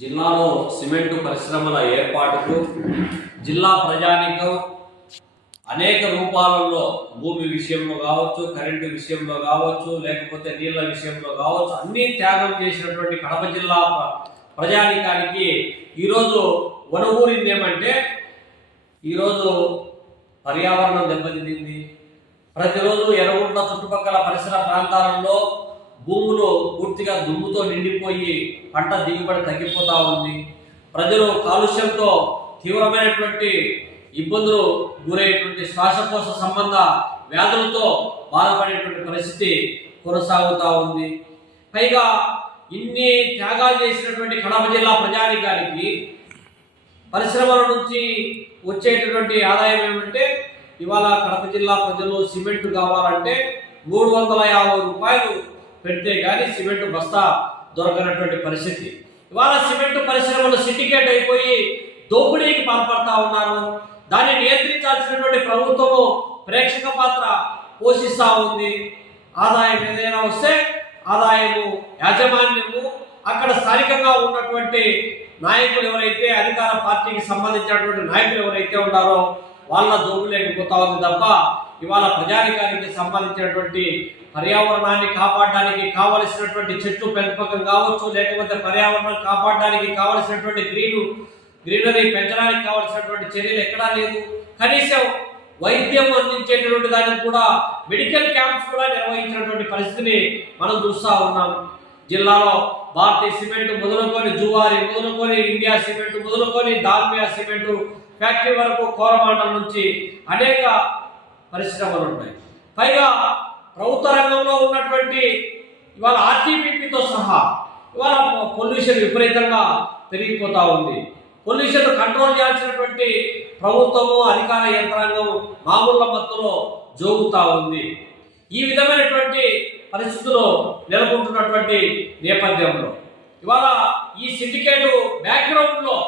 జిల్లాలో సిమెంటు పరిశ్రమల ఏర్పాటుకు జిల్లా ప్రజానీకం అనేక రూపాలలో భూమి విషయంలో కావచ్చు, కరెంటు విషయంలో కావచ్చు, లేకపోతే నీళ్ల విషయంలో కావచ్చు, అన్నీ త్యాగం చేసినటువంటి కడప జిల్లా ప్రజానీకానికి ఈరోజు వనగూరింది ఏమంటే, ఈరోజు పర్యావరణం దెబ్బతింది. ప్రతిరోజు ఎర్రగుంట్ల చుట్టుపక్కల పరిసర ప్రాంతాలలో భూములు పూర్తిగా దుమ్ముతో నిండిపోయి పంట దిగుబడి తగ్గిపోతూ ఉంది. ప్రజలు కాలుష్యంతో తీవ్రమైనటువంటి ఇబ్బందులు గురయ్యేటువంటి శ్వాసకోశ సంబంధ వ్యాధులతో బాధపడేటువంటి పరిస్థితి కొనసాగుతూ ఉంది. పైగా ఇన్ని త్యాగాలు చేసినటువంటి కడప జిల్లా ప్రజానీకానికి పరిశ్రమల నుంచి వచ్చేటటువంటి ఆదాయం ఏమంటే, ఇవాళ కడప జిల్లా ప్రజలు సిమెంట్ కావాలంటే 350 రూపాయలు పెడితే కానీ సిమెంట్ బస్తా దొరకనటువంటి పరిస్థితి. ఇవాళ సిమెంట్ పరిశ్రమలు సిండికేట్ అయిపోయి దోపిడీకి పాల్పడతా ఉన్నారు. దాన్ని నియంత్రించాల్సినటువంటి ప్రభుత్వము ప్రేక్షక పాత్ర పోషిస్తూ ఉంది. ఆదాయం ఏదైనా వస్తే ఆదాయము యాజమాన్యము అక్కడ స్థానికంగా ఉన్నటువంటి నాయకులు ఎవరైతే, అధికార పార్టీకి సంబంధించినటువంటి నాయకులు ఎవరైతే ఉన్నారో వాళ్ళ దోపిడీలేకపోతా ఉంది తప్ప ఇవాళ ప్రజానికానికి సంబంధించినటువంటి పర్యావరణాన్ని కాపాడడానికి కావలసినటువంటి చెట్లు పెంపకం కావచ్చు, లేకపోతే పర్యావరణం కాపాడడానికి కావలసినటువంటి గ్రీనరీ పెంచడానికి కావలసినటువంటి చర్యలు ఎక్కడా లేదు. కనీసం వైద్యం అందించేటటువంటి దానికి కూడా మెడికల్ క్యాంప్స్ కూడా నిర్వహించినటువంటి పరిస్థితిని మనం చూస్తూ ఉన్నాం. జిల్లాలో భారతీయ సిమెంట్ మొదలుకొని, జువారి మొదలుకొని, ఇండియా సిమెంట్ మొదలుకొని, దాల్మియా సిమెంట్ ఫ్యాక్టరీ వరకు కోరమాండల నుంచి అనేక పరిశ్రమలు ఉన్నాయి. పైగా ప్రభుత్వ రంగంలో ఉన్నటువంటి ఇవాళ ఆర్టీపీపీతో సహా ఇవాళ పొల్యూషన్ విపరీతంగా పెరిగిపోతూ ఉంది. పొల్యూషన్ కంట్రోల్ చేయాల్సినటువంటి ప్రభుత్వము, అధికార యంత్రాంగం మామూలు మత్తులో జోగుతూ ఉంది. ఈ విధమైనటువంటి పరిస్థితులు నెలకొంటున్నటువంటి నేపథ్యంలో ఇవాళ ఈ సిండికేట్ బ్యాక్గ్రౌండ్లో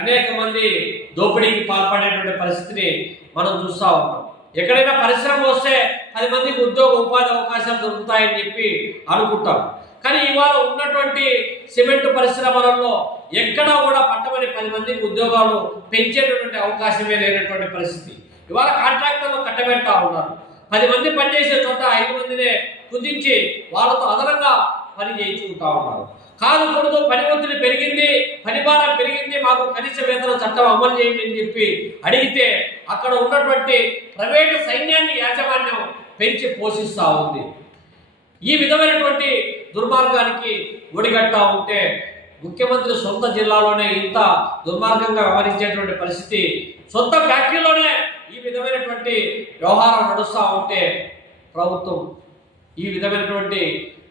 అనేక మంది దోపిడీకి పాల్పడేటువంటి పరిస్థితిని మనం చూస్తూ ఉన్నాం. ఎక్కడైనా పరిశ్రమ వస్తే 10 మందికి ఉపాధి అవకాశాలు దొరుకుతాయని చెప్పి అనుకుంటాం. కానీ ఇవాళ ఉన్నటువంటి సిమెంట్ పరిశ్రమలలో ఎక్కడా కూడా పట్టమని 10 మందికి ఉద్యోగాలు పెంచేటటువంటి అవకాశమే లేనటువంటి పరిస్థితి. ఇవాళ కాంట్రాక్టర్లు కట్టబెడతా ఉన్నారు. 10 మంది పనిచేసే చోట 5 మందినే కుదించి వాళ్ళతో అదనంగా పని చేయించుకుంటా ఉన్నారు. కాదు కొడుకు పని ఒత్తిడి పెరిగింది, పని భారం పెరిగింది, మాకు కనీస వేతన చట్టం అమలు చేయండి అని చెప్పి అడిగితే అక్కడ ఉన్నటువంటి ప్రైవేటు సైన్యాన్ని యాజమాన్యం పెంచి పోషిస్తూ ఉంది. ఈ విధమైనటువంటి దుర్మార్గానికి ఒడిగట్టా ఉంటే ముఖ్యమంత్రి సొంత జిల్లాలోనే ఇంత దుర్మార్గంగా వ్యవహరించేటువంటి పరిస్థితి, సొంత ఫ్యాక్టరీలోనే ఈ విధమైనటువంటి వ్యవహారం నడుస్తూ ఉంటే ప్రభుత్వం ఈ విధమైనటువంటి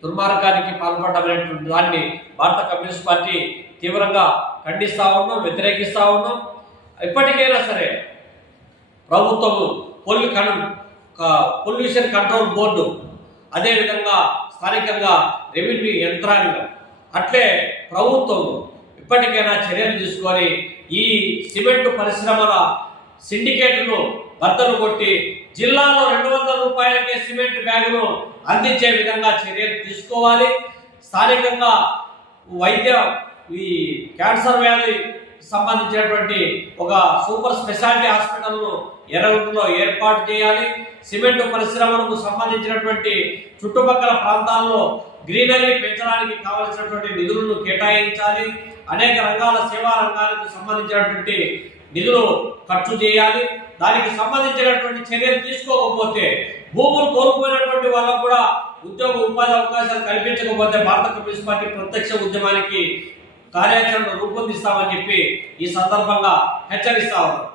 దుర్మార్గానికి పాల్పడమైనటువంటి దాన్ని భారత కమ్యూనిస్ట్ పార్టీ తీవ్రంగా ఖండిస్తూ ఉన్నాం, వ్యతిరేకిస్తూ ఉన్నాం. ఇప్పటికైనా సరే ప్రభుత్వము పొల్యూషన్ కంట్రోల్ బోర్డు, అదేవిధంగా స్థానికంగా రెవెన్యూ యంత్రాంగం, అట్లే ప్రభుత్వం ఇప్పటికైనా చర్యలు తీసుకొని ఈ సిమెంట్ పరిశ్రమల సిండికేట్ను బద్దలు కొట్టి జిల్లాలో 200 రూపాయలకే సిమెంట్ బ్యాగును అందించే విధంగా చర్యలు తీసుకోవాలి. స్థానికంగా ఈ క్యాన్సర్ వ్యాధి సంబంధించినటువంటి ఒక సూపర్ స్పెషాలిటీ హాస్పిటల్ను ఎర్రగుంటలో ఏర్పాటు చేయాలి. సిమెంట్ పరిశ్రమలకు సంబంధించినటువంటి చుట్టుపక్కల ప్రాంతాల్లో గ్రీనరీ పెంచడానికి కావలసినటువంటి నిధులను కేటాయించాలి. అనేక రంగాల సేవా రంగాలకు సంబంధించినటువంటి నిధులు ఖర్చు చేయాలి. దానికి సంబంధించినటువంటి చర్యలు తీసుకోకపోతే, భూములు కోల్పోయినటువంటి వాళ్ళకు కూడా ఉపాధి అవకాశాలు కల్పించకపోతే భారత కమ్యూనిస్ట్ పార్టీ ప్రత్యక్ష ఉద్యమానికి కార్యాచరణ రూపొందిస్తామని చెప్పి ఈ సందర్భంగా హెచ్చరిస్తా ఉన్నాం.